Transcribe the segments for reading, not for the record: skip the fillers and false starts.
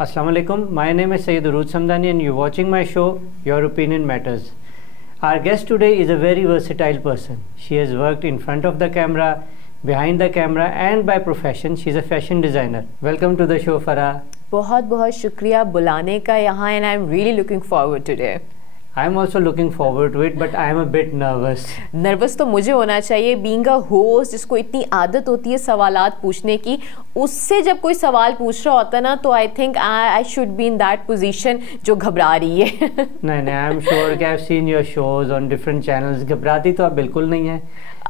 Assalamu alaikum. My name is Sayyid Urooj Samdani and you're watching my show, Your Opinion Matters. Our guest today is a very versatile person. She has worked in front of the camera, behind the camera and by profession, she's a fashion designer. Welcome to the show, Farah. बहुत बहुत शुक्रिया बुलाने का यहाँ and I'm really looking forward today. I'm also looking forward to it, but I'm a bit nervous. Nervous तो मुझे होना चाहिए, बीइंग अ होस्ट जिसको इतनी आदत होती है सवालात पूछने की, उससे जब कोई सवाल पूछ रहा होता है ना, तो I think I should be in that position जो घबरा रही है. नहीं, आई एम श्योर कि I have seen your shows on different channels. घबराती तो आप बिल्कुल नहीं है.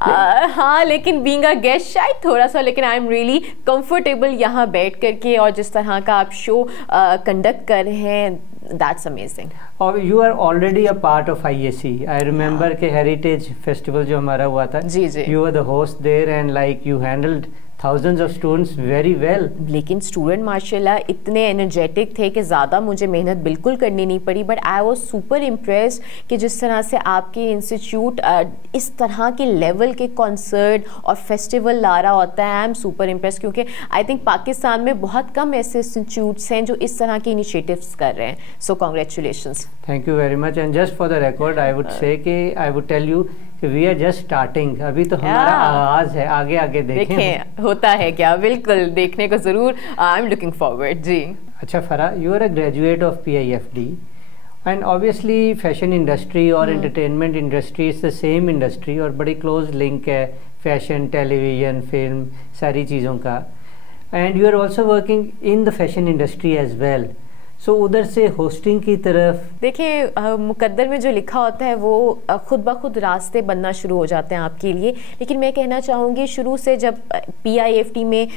हाँ, लेकिन बीइंग अ गेस्ट शायद थोड़ा सा, लेकिन आई एम रियली कंफर्टेबल यहाँ बैठ करके, और जिस तरह का आप शो कंडक्ट कर रहे हैं, दैट्स अमेजिंग. और you are already a part of IAC. I remember के हेरिटेज फेस्टिवल जो हमारा हुआ था, जी जी, you were the host there and like you handled thousands of students very well. लेकिन स्टूडेंट माशाल्लाह इतने एनर्जेटिक थे कि ज़्यादा मुझे मेहनत बिल्कुल करनी नहीं पड़ी. But I was super impressed कि जिस तरह से आपके इंस्टीट्यूट इस तरह के लेवल के कॉन्सर्ट और फेस्टिवल ला रहा होता है. आई एम सुपर इम्प्रेस्ड, क्योंकि आई थिंक पाकिस्तान में बहुत कम ऐसे इंस्टीट्यूट्स हैं जो इस तरह के इनिशिएटिव्स कर रहे हैं. So congratulations. Thank you very much. And just for the record I would say कि I would tell you we are just starting. अभी तो हमारा आगाज है, आगे आगे देखें होता है क्या. बिल्कुल देखने को ज़रूर. आई एम लुकिंग फॉरवर्ड जी. अच्छा Farah, you are a graduate of PIFD and obviously fashion industry और entertainment industry is the same industry और बड़ी क्लोज लिंक है फैशन, टेलीविज़न, फिल्म, सारी चीज़ों का. And you are also working in the fashion industry as well. So उधर से hosting की तरफ देखिए, मुकद्दर में जो लिखा होता है वो खुद ब खुद रास्ते बनना शुरू हो जाते हैं आपके लिए. लेकिन मैं कहना चाहूँगी, शुरू से जब PIFT में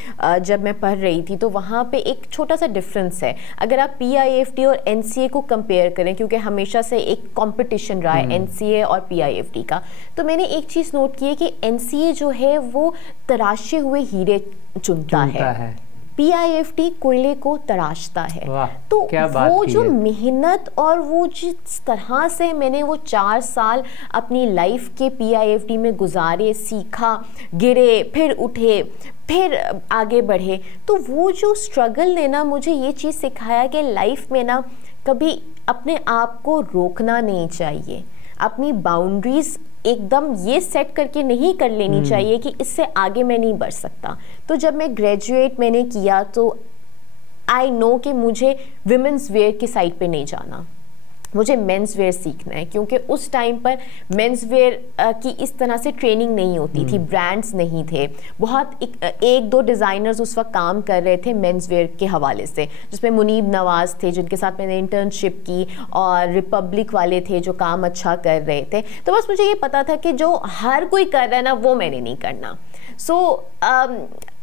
जब मैं पढ़ रही थी तो वहाँ पे एक छोटा सा डिफरेंस है. अगर आप PIFT और NCA को कंपेयर करें, क्योंकि हमेशा से एक कंपटीशन रहा है NCA और PIFT का, तो मैंने एक चीज़ नोट की है कि NCA जो है वो तराशे हुए हीरे चुनता है. PIFT कोयले को तराशता है. तो वो जो मेहनत और वो जिस तरह से मैंने वो 4 साल अपनी लाइफ के PIFT में गुजारे, सीखा, गिरे, फिर उठे, फिर आगे बढ़े, तो वो जो स्ट्रगल ने ना मुझे ये चीज़ सिखाया कि लाइफ में ना कभी अपने आप को रोकना नहीं चाहिए. अपनी बाउंड्रीज एकदम ये सेट करके नहीं कर लेनी चाहिए कि इससे आगे मैं नहीं बढ़ सकता. तो जब मैं ग्रेजुएट मैंने किया तो आई नो कि मुझे विमेंस वेयर की साइड पे नहीं जाना, मुझे मेंस वेयर सीखना है. क्योंकि उस टाइम पर मेंस वेयर की इस तरह से ट्रेनिंग नहीं होती थी, ब्रांड्स नहीं थे. बहुत एक दो डिज़ाइनर्स उस वक्त काम कर रहे थे मेंस वेयर के हवाले से, जिसमें मुनीब नवाज़ थे जिनके साथ मैंने इंटर्नशिप की, और रिपब्लिक वाले थे जो काम अच्छा कर रहे थे. तो बस मुझे ये पता था कि जो हर कोई कर रहा है ना वो मैंने नहीं करना. सो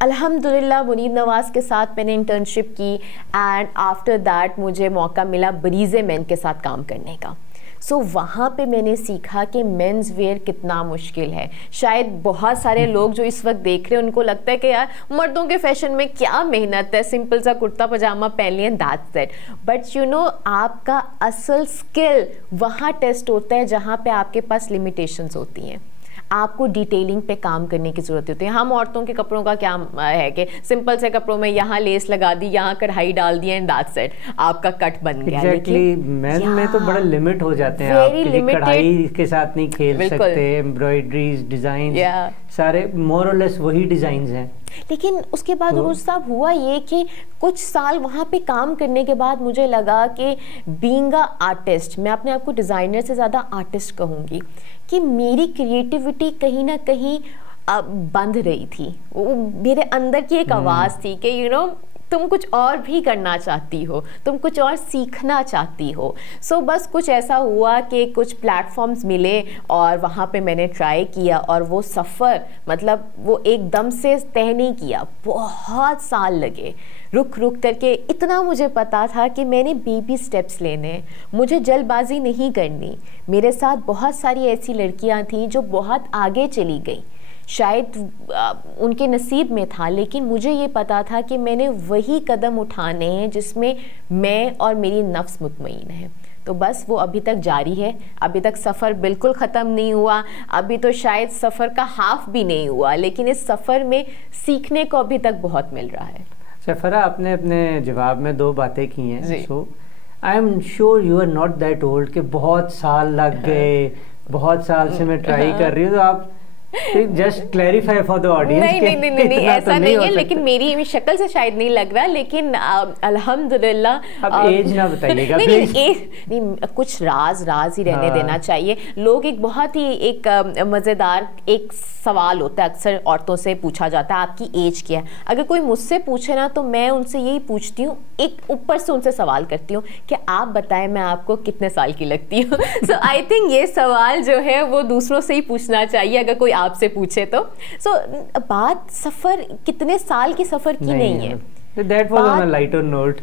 अल्हम्दुलिल्लाह मुनीब नवाज़ के साथ मैंने इंटर्नशिप की एंड आफ्टर दैट मुझे मौका मिला बरीज़े मैन के साथ काम करने का. सो वहाँ पे मैंने सीखा कि मेंस वेयर कितना मुश्किल है. शायद बहुत सारे लोग जो इस वक्त देख रहे हैं उनको लगता है कि यार मर्दों के फैशन में क्या मेहनत है, सिंपल सा कुर्ता पजामा पहन लिया, that's it. But you know आपका असल स्किल वहाँ टेस्ट होता है जहाँ पे आपके पास लिमिटेशंस होती हैं. आपको डिटेलिंग पे काम करने की ज़रूरत होती है. हम औरतों के कपड़ों का क्या है कि सिंपल से कपड़ों में यहाँ लेस लगा दी, यहाँ कढ़ाई डाल दी एंड दैट्स इट, आपका कट बन गया. एग्जैक्टली. मेन में तो बड़ा लिमिट हो जाते हैं. आप कढ़ाई के साथ नहीं खेल सकते. एम्ब्रॉयडरीज, डिज़ाइन सारे मोर और लेस वही डिज़ाइंस हैं. लेकिन उसके बाद उरुज साहब हुआ ये कि कुछ साल वहाँ पे काम करने के बाद मुझे लगा कि बीइंग अ आर्टिस्ट, मैं अपने आप को डिज़ाइनर से ज़्यादा आर्टिस्ट कहूँगी, कि मेरी क्रिएटिविटी कहीं ना कहीं बंध रही थी. वो मेरे अंदर की एक आवाज़ थी कि यू नो तुम कुछ और भी करना चाहती हो, तुम कुछ और सीखना चाहती हो. सो बस कुछ ऐसा हुआ कि कुछ प्लेटफॉर्म्स मिले और वहाँ पे मैंने ट्राई किया, और वो सफ़र मतलब वो एकदम से तय नहीं किया, बहुत साल लगे रुक रुक करके. इतना मुझे पता था कि मैंने बेबी स्टेप्स लेने, मुझे जल्दबाजी नहीं करनी. मेरे साथ बहुत सारी ऐसी लड़कियाँ थी जो बहुत आगे चली गई, शायद उनके नसीब में था, लेकिन मुझे ये पता था कि मैंने वही कदम उठाने हैं जिसमें मैं और मेरी नफ्स मुतमईन है. तो बस वो अभी तक जारी है. अभी तक सफ़र बिल्कुल ख़त्म नहीं हुआ, अभी तो शायद सफ़र का हाफ भी नहीं हुआ, लेकिन इस सफ़र में सीखने को अभी तक बहुत मिल रहा है. सफरा, आपने अपने जवाब में 2 बातें की हैं। So I am sure you are not that old कि बहुत साल लग गए, बहुत साल से मैं ट्राई कर रही हूँ। तो आप just clarify for the audience. नहीं ऐसा नहीं है, लेकिन मेरी शक्ल से शायद नहीं लग रहा, लेकिन अल्हम्दुलिल्लाह। अब एज ना बताइएगा प्लीज। नहीं, कुछ राज ही रहने देना चाहिए। लोग एक बहुत ही एक मज़ेदार एक सवाल होता है, अक्सर औरतों से पूछा जाता है आपकी एज क्या है। अगर कोई मुझसे पूछे ना तो मैं उनसे यही पूछती हूँ, एक ऊपर से उनसे सवाल करती हूँ कि आप बताएं मैं आपको कितने साल की लगती हूँ। सो आई थिंक ये सवाल जो है वो दूसरों से ही पूछना चाहिए अगर कोई आपसे पूछे तो। सो बात सफ़र कितने साल की सफ़र की नहीं है, That was on a lighter note.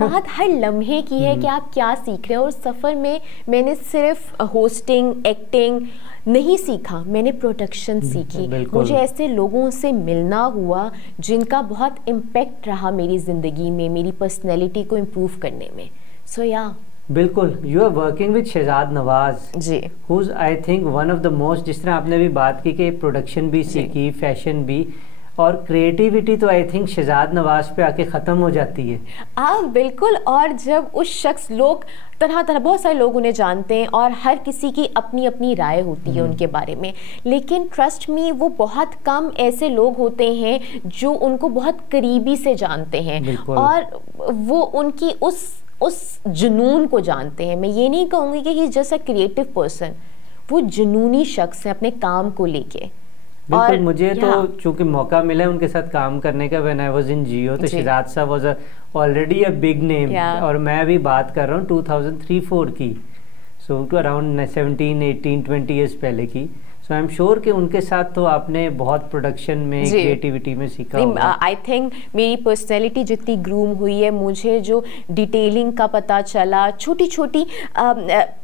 बात हर लम्हे की है कि आप क्या सीख रहे हो। और सफ़र में मैंने सिर्फ होस्टिंग, एक्टिंग नहीं सीखा, मैंने प्रोडक्शन सीखी। मुझे ऐसे लोगों से मिलना हुआ जिनका बहुत इम्पेक्ट रहा मेरी ज़िंदगी में, मेरी पर्सनैलिटी को इम्प्रूव करने में। सो बिल्कुल, you are working with Shahzad Nawaz ji, who's I think one of the most, जिस तरह आपने भी बात की कि प्रोडक्शन भी सीखी, फैशन भी, और क्रिएटिविटी तो आई थिंक शहजाद नवाज पे आके ख़त्म हो जाती है। बिल्कुल। और जब उस शख्स, लोग तरह बहुत सारे लोग उन्हें जानते हैं और हर किसी की अपनी अपनी राय होती है उनके बारे में, लेकिन ट्रस्ट मी वो बहुत कम ऐसे लोग होते हैं जो उनको बहुत करीबी से जानते हैं और वो उनकी उस जुनून को जानते हैं। मैं ये नहीं कहूँगी कि he is just a creative person, वो जुनूनी शख्स है अपने काम को लेके। बिल्कुल, मुझे तो चूंकि मौका मिला उनके साथ काम करने का व्हेन आई वाज इन जियो, तो शहजाद साहब was already a big name, और मैं अभी बात कर रहा हूँ 2003-4 की, सो टू अराउंड 17, 18, 20 ईयर्स पहले की। सो आई एम श्योर कि उनके साथ तो आपने बहुत प्रोडक्शन में, क्रिएटिविटी में सीखा होगा। आई थिंक मेरी पर्सनैलिटी जितनी ग्रूम हुई है, मुझे जो डिटेलिंग का पता चला, छोटी छोटी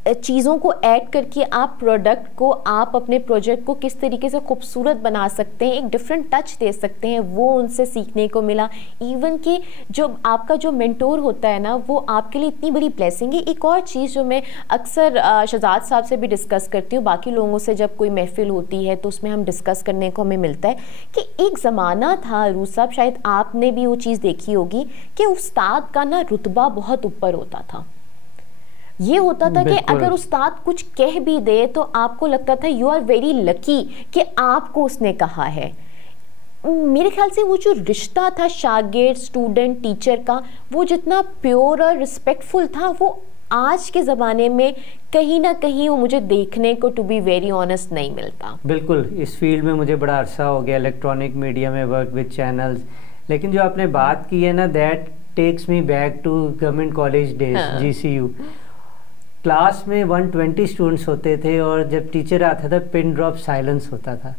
चीज़ों को ऐड करके आप प्रोडक्ट को, आप अपने प्रोजेक्ट को किस तरीके से खूबसूरत बना सकते हैं, एक डिफरेंट टच दे सकते हैं, वो उनसे सीखने को मिला। इवन कि जो आपका जो मेंटोर होता है ना, वो आपके लिए इतनी बड़ी ब्लेसिंग है। एक और चीज़ जो मैं अक्सर शहजाद साहब से भी डिस्कस करती हूँ, बाकी लोगों से जब कोई महफिल होती है तो उसमें हम डिस्कस करने को हमें मिलता है कि एक ज़माना था अरूज साहब, शायद आपने भी वो चीज़ देखी होगी कि उस्ताद का ना रुतबा बहुत ऊपर होता था। ये होता था कि अगर उस्ताद कुछ कह भी दे तो आपको लगता था यू आर वेरी लकी कि आपको उसने कहा है। मेरे ख्याल से वो जो रिश्ता था शागिर्द, स्टूडेंट, टीचर का, वो जितना प्योर और रिस्पेक्टफुल था, वो आज के ज़माने में कहीं ना कहीं वो मुझे देखने को, टू बी वेरी ऑनेस्ट, नहीं मिलता। बिल्कुल, इस फील्ड में मुझे बड़ा अरसा हो गया, इलेक्ट्रॉनिक मीडिया में वर्क विद चैनल्स, लेकिन जो आपने बात की है ना, that takes me back to government college days, GCU। Class में 120 स्टूडेंट्स होते थे और जब टीचर आता था पिन ड्रॉप साइलेंस होता था।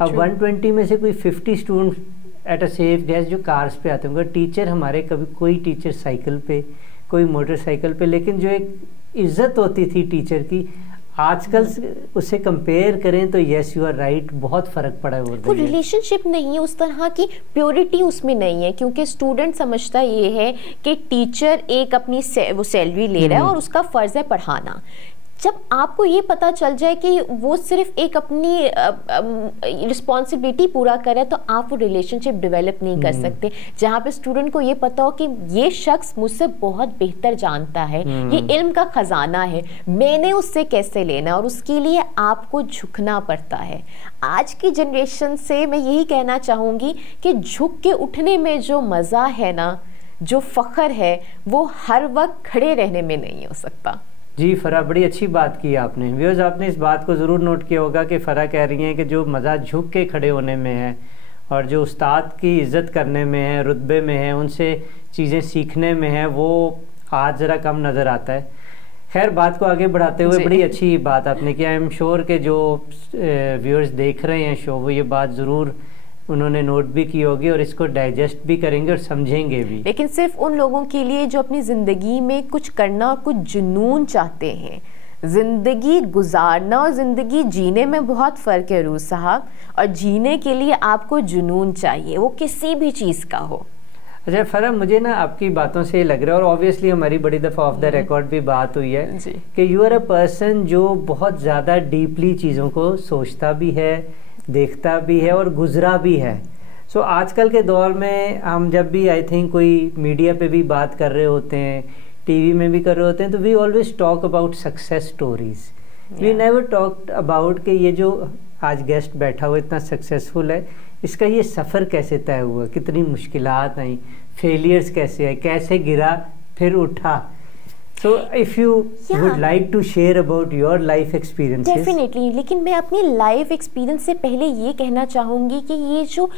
अब 120 में से कोई 50 students at a safe gas जो कार्स पे आते होंगे, टीचर हमारे, कभी कोई टीचर साइकिल पे, कोई मोटरसाइकिल पे, लेकिन जो एक इज्जत होती थी टीचर की, आजकल उससे कंपेयर करें तो यस यू आर राइट, बहुत फ़र्क पड़ा है। वो रिलेशनशिप नहीं है, उस तरह की प्योरिटी उसमें नहीं है, क्योंकि स्टूडेंट समझता ये है कि टीचर एक अपनी वो सैलरी ले रहा है और उसका फ़र्ज़ है पढ़ाना। जब आपको ये पता चल जाए कि वो सिर्फ एक अपनी रिस्पॉन्सिबिलिटी पूरा करे तो आप वो रिलेशनशिप डेवलप नहीं कर सकते, जहाँ पे स्टूडेंट को ये पता हो कि ये शख्स मुझसे बहुत बेहतर जानता है, ये इल्म का खजाना है, मैंने उससे कैसे लेना, और उसके लिए आपको झुकना पड़ता है। आज की जनरेशन से मैं यही कहना चाहूँगी कि झुक के उठने में जो मज़ा है ना, जो फ़ख्र है, वो हर वक्त खड़े रहने में नहीं हो सकता। जी फरा, बड़ी अच्छी बात की आपने। व्यूअर्स, आपने इस बात को ज़रूर नोट किया होगा कि फ़रा कह रही हैं कि जो मज़ा झुक के खड़े होने में है और जो उस्ताद की इज़्ज़त करने में है, रुतबे में है, उनसे चीज़ें सीखने में है, वो आज ज़रा कम नज़र आता है। खैर, बात को आगे बढ़ाते हुए बड़ी अच्छी बात आपने की। आई एम श्योर कि जो व्यूअर्स देख रहे हैं शो, वो ये बात ज़रूर उन्होंने नोट भी की होगी और इसको डाइजेस्ट भी करेंगे और समझेंगे भी। लेकिन सिर्फ उन लोगों के लिए जो अपनी ज़िंदगी में कुछ करना और कुछ जुनून चाहते हैं। ज़िंदगी गुजारना और ज़िंदगी जीने में बहुत फ़र्क है अरूज साहब, और जीने के लिए आपको जुनून चाहिए, वो किसी भी चीज़ का हो। अच्छा फरा, मुझे ना आपकी बातों से लग रहा है, और ऑब्वियसली हमारी बड़ी दफ़ा ऑफ द रिकॉर्ड भी बात हुई है कि यू आर अ पर्सन जो बहुत ज़्यादा डीपली चीज़ों को सोचता भी है, देखता भी है और गुजरा भी है। सो आजकल के दौर में हम जब भी आई थिंक कोई मीडिया पे भी बात कर रहे होते हैं, टीवी में भी कर रहे होते हैं, तो we always talk about success stories. We never talk about कि ये जो आज गेस्ट बैठा हुआ इतना सक्सेसफुल है, इसका ये सफ़र कैसे तय हुआ, कितनी मुश्किलात आई, फेलियर्स कैसे आए, कैसे गिरा फिर उठा। So if you would like to share about your life experiences. Definitely, लेकिन मैं अपनी लाइफ एक्सपीरियंस से पहले ये कहना चाहूँगी कि ये जो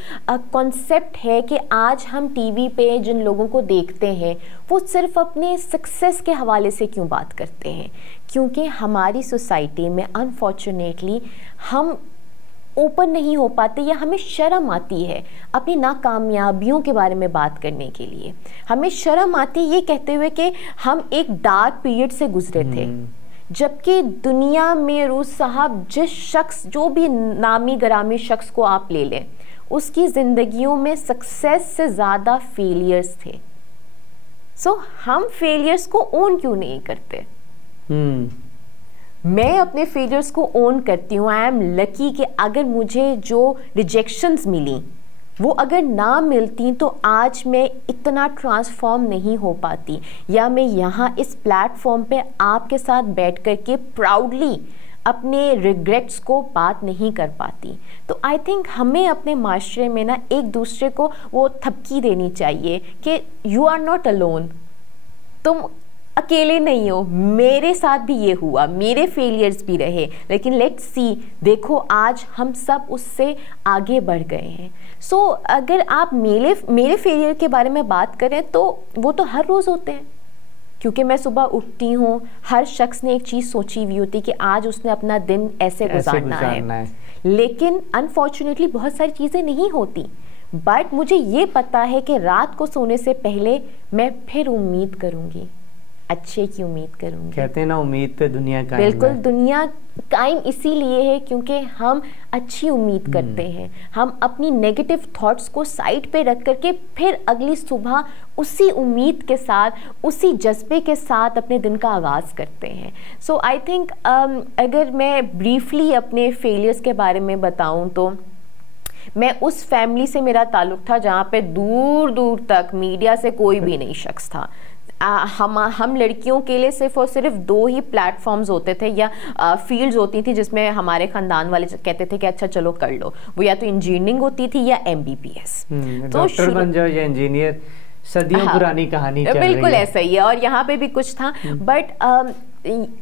कॉन्सेप्ट है कि आज हम टीवी पे जिन लोगों को देखते हैं वो सिर्फ अपने सक्सेस के हवाले से क्यों बात करते हैं, क्योंकि हमारी सोसाइटी में अनफॉर्चुनेटली हम ओपन नहीं हो पाते या हमें शर्म आती है अपनी नाकामयाबियों के बारे में बात करने के लिए। हमें शर्म आती है ये कहते हुए कि हम एक डार्क पीरियड से गुजरे थे, जबकि दुनिया में रूस साहब जिस शख्स, जो भी नामी गरामी शख्स को आप ले लें, उसकी ज़िंदगियों में सक्सेस से ज़्यादा फेलियर्स थे। सो हम फेलियर्स को ओन क्यों नहीं करते? मैं अपने फेलियर्स को ओन करती हूँ। आई एम लकी कि अगर मुझे जो रिजेक्शंस मिली वो अगर ना मिलती तो आज मैं इतना ट्रांसफॉर्म नहीं हो पाती, या मैं यहाँ इस प्लेटफॉर्म पे आपके साथ बैठ कर के प्राउडली अपने रिग्रेट्स को बात नहीं कर पाती। तो आई थिंक हमें अपने माशरे में ना एक दूसरे को वो थपकी देनी चाहिए कि यू आर नॉट अलोन, तुम अकेले नहीं हो, मेरे साथ भी ये हुआ, मेरे फेलियर्स भी रहे, लेकिन लेट्स सी, देखो आज हम सब उससे आगे बढ़ गए हैं। सो अगर आप मेरे फेलियर के बारे में बात करें तो वो तो हर रोज़ होते हैं, क्योंकि मैं सुबह उठती हूँ, हर शख्स ने एक चीज़ सोची हुई होती कि आज उसने अपना दिन ऐसे गुजारना है, लेकिन अनफॉर्चुनेटली बहुत सारी चीज़ें नहीं होती। बट मुझे ये पता है कि रात को सोने से पहले मैं फिर उम्मीद करूँगी, अच्छे की उम्मीद करूंगी। कहते हैं ना, उम्मीद पे दुनिया कायम है। बिल्कुल, दुनिया कायम इसीलिए है क्योंकि हम अच्छी उम्मीद करते हैं। हम अपनी नेगेटिव थॉट्स को साइड पे रख करके फिर अगली सुबह उसी उम्मीद के साथ, उसी जज्बे के साथ अपने दिन का आगाज़ करते हैं। सो आई थिंक अगर मैं ब्रीफली अपने फेलियर्स के बारे में बताऊं तो मैं उस फैमिली से मेरा ताल्लुक़ था जहाँ पे दूर दूर तक मीडिया से कोई भी नहीं शख्स था। हम लड़कियों के लिए सिर्फ और सिर्फ 2 ही प्लेटफॉर्म्स होते थे या फील्ड्स होती थी जिसमें हमारे ख़ानदान वाले कहते थे कि अच्छा चलो कर लो, वो या तो इंजीनियरिंग होती थी या MBBS। तो डॉक्टर बन जाओ या इंजीनियर, सदियों पुरानी कहानी चल रही है। बिल्कुल ऐसा ही है, और यहाँ पे भी कुछ था। बट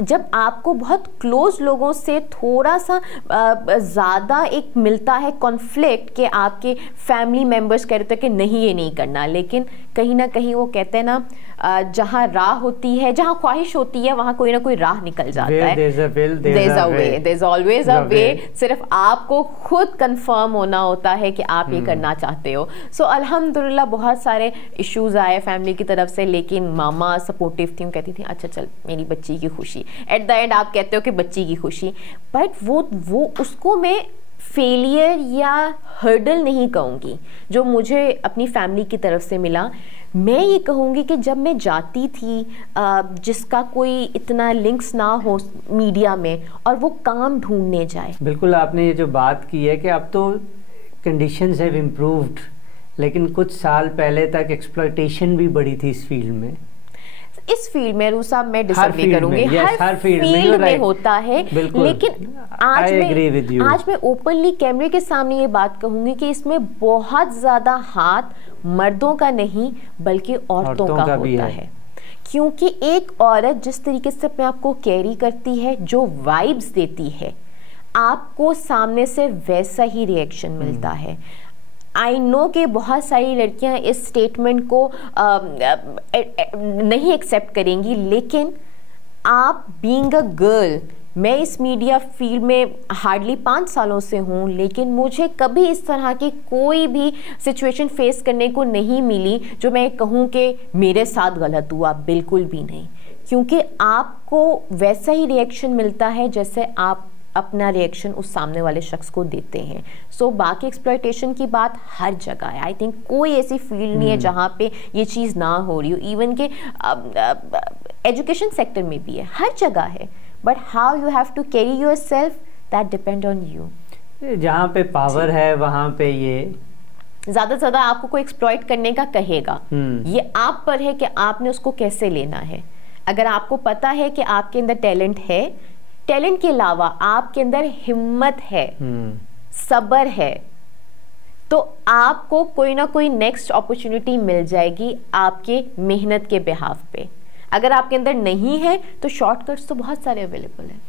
जब आपको बहुत क्लोज लोगों से थोड़ा सा ज़्यादा एक मिलता है कॉन्फ्लिक्ट कि आपके फैमिली मेम्बर्स कह रहे थे कि नहीं ये नहीं करना, लेकिन कहीं ना कहीं वो कहते हैं ना, जहाँ राह होती है, जहाँ ख्वाहिश होती है, वहाँ कोई ना कोई राह निकल जाता है। There's always a way। सिर्फ आपको खुद कंफर्म होना होता है कि आप ये करना चाहते हो। सो अल्हम्दुलिल्लाह बहुत सारे इश्यूज आए फैमिली की तरफ से, लेकिन मामा सपोर्टिव थी, कहती थी अच्छा चल मेरी बच्ची की खुशी। एट द एंड आप कहते हो कि बच्ची की खुशी, बट वो उसको मैं फेलियर या हर्डल नहीं कहूँगी जो मुझे अपनी फैमिली की तरफ से मिला। मैं ये कहूँगी कि जब मैं जाती थी जिसका कोई इतना लिंक्स ना हो मीडिया में, और वो काम ढूंढने जाए। बिल्कुल, आपने ये जो बात की है कि अब तो कंडीशंस हैव इम्प्रूव्ड, लेकिन कुछ साल पहले तक एक्सप्लॉयटेशन भी बढ़ी थी इस फील्ड में। इस फील्ड में रूसा मैं डिसएग्री करूंगी, हर फील्ड में होता है, लेकिन आज मैं ओपनली कैमरे के सामने ये बात कहूंगी कि इसमें बहुत ज्यादा हाथ मर्दों का नहीं बल्कि औरतों का होता है। क्योंकि एक औरत जिस तरीके से अपने आप को कैरी करती है, जो वाइब्स देती है, आपको सामने से वैसा ही रिएक्शन मिलता है। आई नो कि बहुत सारी लड़कियां इस स्टेटमेंट को नहीं एक्सेप्ट करेंगी, लेकिन आप बीइंग अ गर्ल, मैं इस मीडिया फील्ड में हार्डली 5 सालों से हूँ, लेकिन मुझे कभी इस तरह की कोई भी सिचुएशन फेस करने को नहीं मिली जो मैं कहूँ कि मेरे साथ गलत हुआ, बिल्कुल भी नहीं। क्योंकि आपको वैसा ही रिएक्शन मिलता है जैसे आप अपना रिएक्शन उस सामने वाले शख्स को देते हैं। सो बाकी एक्सप्लॉयटेशन की बात हर जगह है। आई थिंक कोई ऐसी फील्ड नहीं है जहाँ पे ये चीज़ ना हो रही हो। इवन के एजुकेशन सेक्टर में भी है, हर जगह है। But how you have to carry yourself, that depend on you. जहाँ पे पावर है वहाँ पे ये ज़्यादा से ज़्यादा आपको कोई एक्सप्लॉइट करने का कहेगा, ये आप पर है कि आपने उसको कैसे लेना है। अगर आपको पता है कि आपके अंदर टैलेंट है, टैलेंट के अलावा आपके अंदर हिम्मत है, सब्र है, तो आपको कोई ना कोई नेक्स्ट अपॉर्चुनिटी मिल जाएगी आपके मेहनत के बिहाफ पे। अगर आपके अंदर नहीं है तो शॉर्टकट्स तो बहुत सारे अवेलेबल हैं।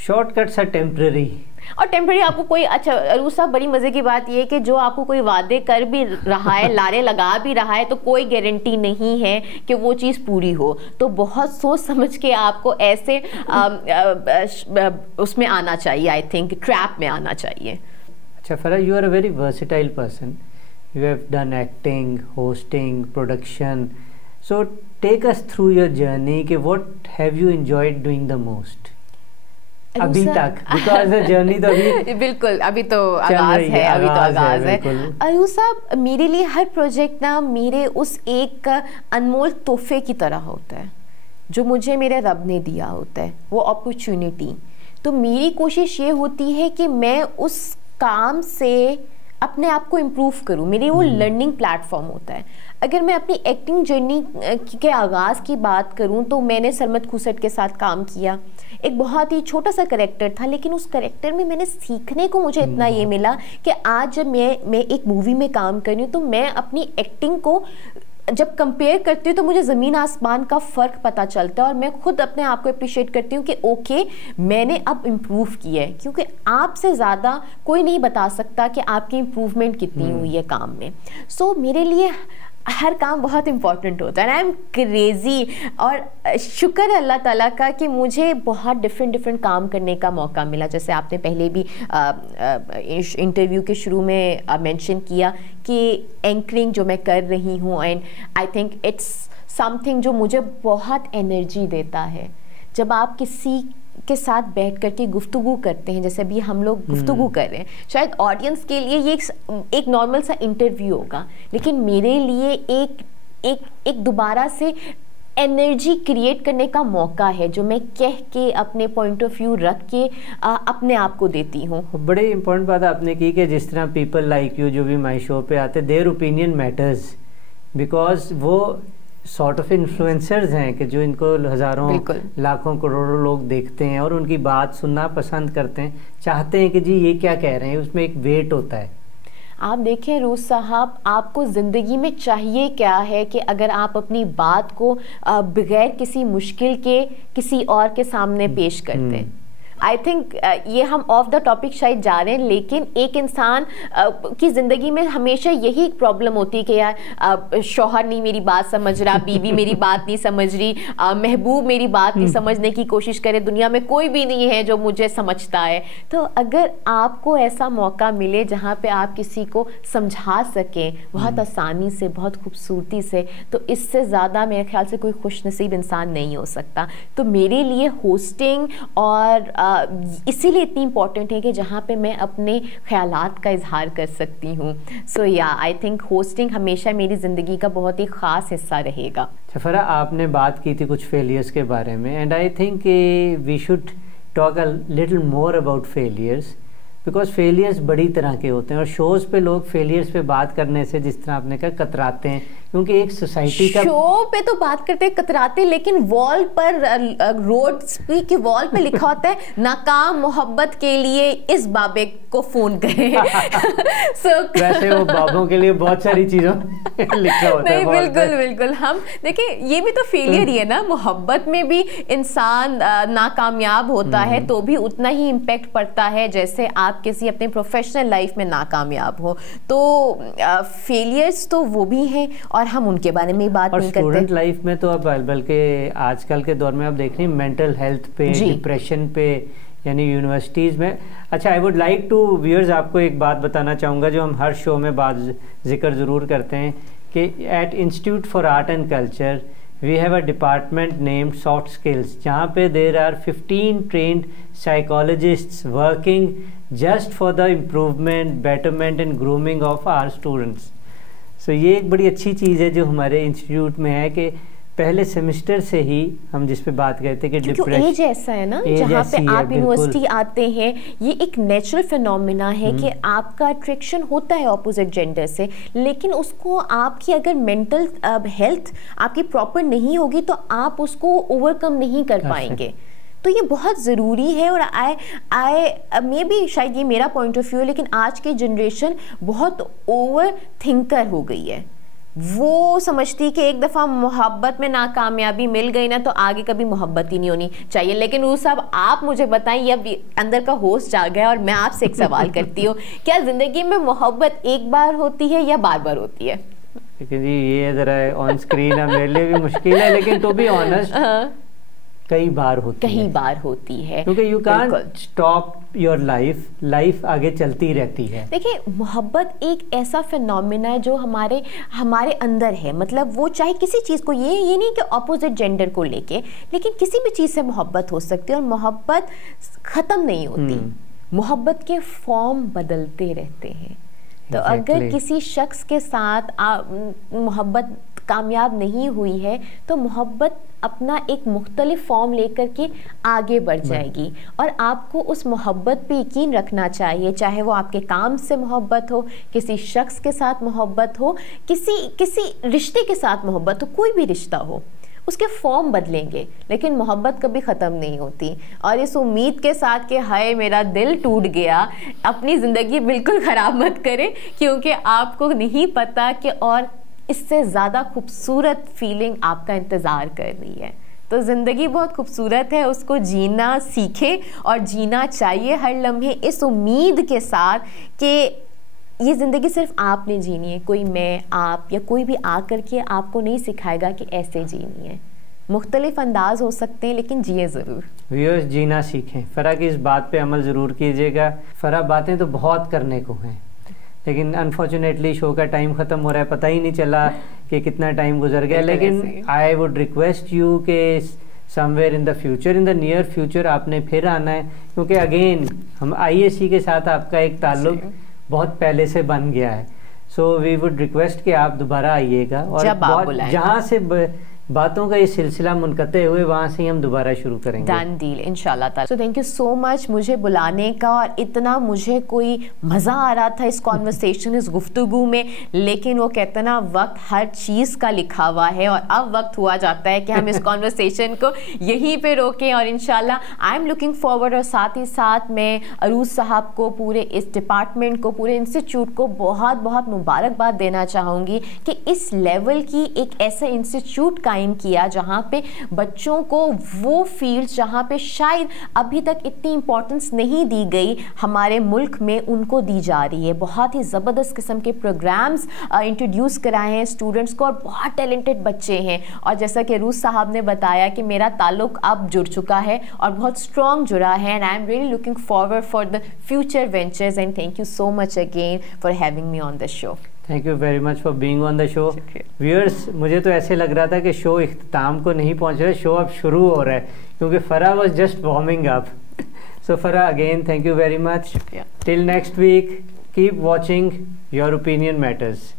शॉर्टकट्स आर टेम्पररी, और टेम्पररी आपको कोई, अच्छा अरूज साहब बड़ी मजे की बात ये है कि जो आपको कोई वादे कर भी रहा है, लारे लगा भी रहा है, तो कोई गारंटी नहीं है कि वो चीज़ पूरी हो। तो बहुत सोच समझ के आपको ऐसे उसमें आना चाहिए, आई थिंक ट्रैप में आना चाहिए। अच्छा Farah, you are a very versatile person, you have done acting, hosting, production, so take us through your journey कि what have you enjoyed doing the most अभी तक, बिकॉज़ द जर्नी तो अभी बिल्कुल अभी तो आगाज है, अभी तो आगाज है। अरूज साहब, मेरे लिए हर प्रोजेक्ट ना मेरे उस एक अनमोल तोहफे की तरह होता है जो मुझे मेरे रब ने दिया होता है, वो अपॉर्चुनिटी। तो मेरी कोशिश ये होती है कि मैं उस काम से अपने आप को इम्प्रूव करूँ, मेरी वो लर्निंग प्लेटफॉर्म होता है। अगर मैं अपनी एक्टिंग जर्नी के आगाज़ की बात करूं तो मैंने सरमद खुसट के साथ काम किया। एक बहुत ही छोटा सा करेक्टर था, लेकिन उस करेक्टर में मैंने सीखने को मुझे इतना ये मिला कि आज जब मैं एक मूवी में काम कर रही हूँ तो मैं अपनी एक्टिंग को जब कंपेयर करती हूँ तो मुझे ज़मीन आसमान का फ़र्क पता चलता है, और मैं खुद अपने आप को अप्रिशिएट करती हूँ कि ओके मैंने अब इम्प्रूव किया है, क्योंकि आपसे ज़्यादा कोई नहीं बता सकता कि आपकी इम्प्रूवमेंट कितनी हुई है काम में। सो मेरे लिए हर काम बहुत इम्पॉर्टेंट होता है, आई एम क्रेज़ी। और शुक्र अल्लाह ताला का कि मुझे बहुत डिफरेंट काम करने का मौका मिला। जैसे आपने पहले भी इंटरव्यू के शुरू में मेंशन किया कि एंकरिंग जो मैं कर रही हूँ, and I think it's something जो मुझे बहुत एनर्जी देता है। जब आप किसी के साथ बैठ कर के गुफ्तगू करते हैं, जैसे अभी हम लोग गुफ्तगू कर रहे हैं, शायद ऑडियंस के लिए ये एक नॉर्मल सा इंटरव्यू होगा, लेकिन मेरे लिए एक दोबारा से एनर्जी क्रिएट करने का मौका है जो मैं कह के अपने पॉइंट ऑफ व्यू रख के अपने आप को देती हूँ। बड़ी इंपॉर्टेंट बात आपने की कि जिस तरह पीपल लाइक यू जो भी माई शो पे आते, देयर ओपिनियन मैटर्स, बिकॉज वो सॉर्ट ऑफ इन्फ्लुएंसर्स हैं कि जो इनको हज़ारों लाखों करोड़ों लोग देखते हैं और उनकी बात सुनना पसंद करते हैं, चाहते हैं कि जी ये क्या कह रहे हैं, उसमें एक वेट होता है। आप देखें रोज साहब, आपको ज़िंदगी में चाहिए क्या है कि अगर आप अपनी बात को बगैर किसी मुश्किल के किसी और के सामने पेश करते हैं। आई थिंक ये हम ऑफ द टॉपिक शायद जा रहे हैं, लेकिन एक इंसान की ज़िंदगी में हमेशा यही एक प्रॉब्लम होती है कि यार शौहर नहीं मेरी बात समझ रहा, बीवी मेरी बात नहीं समझ रही, महबूब मेरी बात नहीं समझने की कोशिश करे, दुनिया में कोई भी नहीं है जो मुझे समझता है। तो अगर आपको ऐसा मौका मिले जहाँ पे आप किसी को समझा सकें बहुत आसानी से, बहुत खूबसूरती से, तो इससे ज़्यादा मेरे ख्याल से कोई खुशनसीब इंसान नहीं हो सकता। तो मेरे लिए होस्टिंग और इसीलिए इतनी इम्पॉर्टेंट है कि जहाँ पे मैं अपने ख्यालात का इजहार कर सकती हूँ। सो या आई थिंक होस्टिंग हमेशा मेरी ज़िंदगी का बहुत ही ख़ास हिस्सा रहेगा। फराह, आपने बात की थी कुछ फेलियर्स के बारे में, and I think we should talk a little more about failures, because failures बड़ी तरह के होते हैं और शोज़ पे लोग फेलियर्स पे बात करने से, जिस तरह आपने कहा, कतराते हैं, क्योंकि एक सोसाइटी का शो पे तो बात करते हैं कतराते, लेकिन वॉल पर रोड के वॉल पे लिखा होता है नाकाम मोहब्बत के लिए इस बाबे को फोन करें। वैसे वो बाबों के लिए बहुत सारी चीजों लिखा होता है। बिल्कुल बिल्कुल। हम देखिए ये भी तो फेलियर ही है ना, मोहब्बत में भी इंसान नाकामयाब होता है तो भी उतना ही इम्पैक्ट पड़ता है जैसे आप किसी अपने प्रोफेशनल लाइफ में नाकामयाब हो। तो फेलियर्स तो वो भी हैं और हम उनके बारे में बात नहीं करते। स्टूडेंट लाइफ में तो अब बल्कि आजकल के दौर में आप देख रही हैं मेंटल हेल्थ पे, डिप्रेशन पे, यानी यूनिवर्सिटीज़ में। अच्छा, I would like to viewers आपको एक बात बताना चाहूँगा जो हम हर शो में बात जिक्र ज़रूर करते हैं कि at institute for art and culture we have a department named soft skills, जहाँ पे there are 15 trained psychologists working just for the improvement, betterment and grooming of our students. So ये एक बड़ी अच्छी चीज़ है जो हमारे इंस्टीट्यूट में है कि पहले सेमेस्टर से ही हम जिस पे बात करते कि डिप्रेशन, एज ऐसा है ना जहाँ पे आप यूनिवर्सिटी आते हैं, ये एक नेचुरल फिनोमिना है कि आपका अट्रैक्शन होता है ऑपोजिट जेंडर से, लेकिन उसको आपकी अगर मेंटल हेल्थ आपकी प्रॉपर नहीं होगी तो आप उसको ओवरकम नहीं कर पाएंगे। तो ये बहुत ज़रूरी है। और आई मे बी शायद ये मेरा पॉइंट ऑफ व्यू है, लेकिन आज की जनरेशन बहुत ओवर थिंकर हो गई है। वो समझती कि एक दफ़ा मोहब्बत में नाकामयाबी मिल गई ना तो आगे कभी मोहब्बत ही नहीं होनी चाहिए। लेकिन वो सब आप मुझे बताइए, अब अंदर का होश जाग गया और मैं आपसे एक सवाल करती हूँ, क्या ज़िंदगी में मोहब्बत एक बार होती है या बार बार होती है? लेकिन जी ये ज़रा ऑन स्क्रीन मेरे लिए भी मुश्किल है, लेकिन टू बी ऑनेस्ट कई बार होती है क्योंकि you can't stop your life आगे चलती रहती है। देखिए, मोहब्बत एक ऐसा फिनोमिना है जो हमारे अंदर है। मतलब वो चाहे किसी चीज़ को, ये नहीं कि ऑपोजिट जेंडर को लेके, लेकिन किसी भी चीज़ से मोहब्बत हो सकती है और मोहब्बत ख़त्म नहीं होती। मोहब्बत के फॉर्म बदलते रहते हैं। तो अगर किसी शख्स के साथ मोहब्बत कामयाब नहीं हुई है तो मोहब्बत अपना एक मुख्तलिफ फॉर्म लेकर के आगे बढ़ जाएगी। और आपको उस मोहब्बत पे यकीन रखना चाहिए, चाहे वो आपके काम से मोहब्बत हो, किसी शख्स के साथ मोहब्बत हो, किसी रिश्ते के साथ मोहब्बत हो, कोई भी रिश्ता हो, उसके फॉर्म बदलेंगे लेकिन मोहब्बत कभी ख़त्म नहीं होती। और इस उम्मीद के साथ कि हाय मेरा दिल टूट गया, अपनी ज़िंदगी बिल्कुल ख़राब मत करें, क्योंकि आपको नहीं पता कि और इससे ज़्यादा खूबसूरत फीलिंग आपका इंतज़ार कर रही है। तो ज़िंदगी बहुत खूबसूरत है, उसको जीना सीखें और जीना चाहिए हर लम्हे इस उम्मीद के साथ कि ये ज़िंदगी सिर्फ आपने जीनी है। कोई मैं, आप या कोई भी आकर के आपको नहीं सिखाएगा कि ऐसे जीनी है। मुख्तलिफ अंदाज हो सकते हैं लेकिन जिए ज़रूर। व्यूअर्स, जीना सीखें। फ़रा की इस बात पे अमल ज़रूर कीजिएगा। फ़रा, बातें तो बहुत करने को हैं, लेकिन अनफॉर्चुनेटली शो का टाइम ख़त्म हो रहा है, पता ही नहीं चला कि कितना टाइम गुजर गया। लेकिन आई वुड रिक्वेस्ट यू के somewhere in the future, in the near future आपने फिर आना है, क्योंकि अगेन हम IAC के साथ आपका एक ताल्लुक बहुत पहले से बन गया है। सो वी वुड रिक्वेस्ट कि आप दोबारा आइएगा और जहाँ से बातों का ये सिलसिला मुनक़ते हुए वहाँ से ही हम दोबारा शुरू करेंगे। डन डील इंशाल्लाह ताला। So thank you so much मुझे बुलाने का, और इतना मुझे कोई मज़ा आ रहा था इस कॉन्वर्सेशन, इस गुफ्तगू में। लेकिन वो कहते ना, वक्त हर चीज़ का लिखा हुआ है और अब वक्त हुआ जाता है कि हम इस कॉन्वर्सेशन को यहीं पे रोकें। और इंशाल्लाह आई एम लुकिंग फॉरवर्ड, और साथ ही साथ मैं अरूज साहब को, पूरे इस डिपार्टमेंट को, पूरे इंस्टीट्यूट को बहुत बहुत मुबारकबाद देना चाहूँगी कि इस लेवल की एक ऐसा इंस्टीट्यूट कायम किया जहाँ पे बच्चों को वो फील्ड जहाँ पे शायद अभी तक इतनी इंपॉर्टेंस नहीं दी गई हमारे मुल्क में, उनको दी जा रही है। बहुत ही ज़बरदस्त किस्म के प्रोग्राम्स इंट्रोड्यूस कराए हैं स्टूडेंट्स को, और बहुत टैलेंटेड बच्चे हैं। और जैसा कि अरूज साहब ने बताया कि मेरा ताल्लुक अब जुड़ चुका है और बहुत स्ट्रॉन्ग जुड़ा है, and I am really looking forward for the future ventures, and thank you so much again for having me on the show. Thank you very much for being on the show. Viewers, मुझे तो ऐसे लग रहा था कि show इख्तिताम को नहीं पहुंच रहा, शो अब शुरू हो रहा है, क्योंकि Farah was just warming up. So Farah, again thank you very much. Till next week, keep watching, your opinion matters.